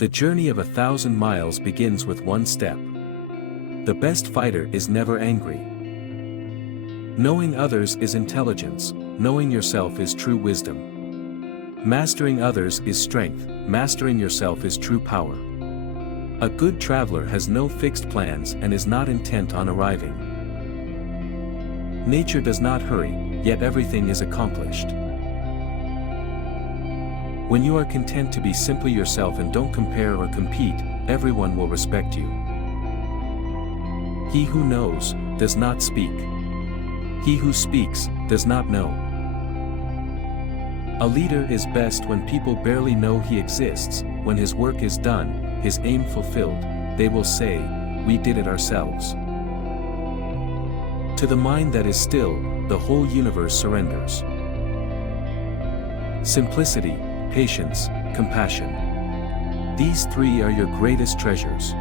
The journey of 1,000 miles begins with one step. The best fighter is never angry. Knowing others is intelligence, knowing yourself is true wisdom. Mastering others is strength, mastering yourself is true power. A good traveler has no fixed plans and is not intent on arriving. Nature does not hurry, yet everything is accomplished. When you are content to be simply yourself and don't compare or compete, everyone will respect you. He who knows, does not speak. He who speaks, does not know. A leader is best when people barely know he exists. When his work is done, his aim fulfilled, they will say, "We did it ourselves." To the mind that is still, the whole universe surrenders. Simplicity, patience, compassion. These three are your greatest treasures.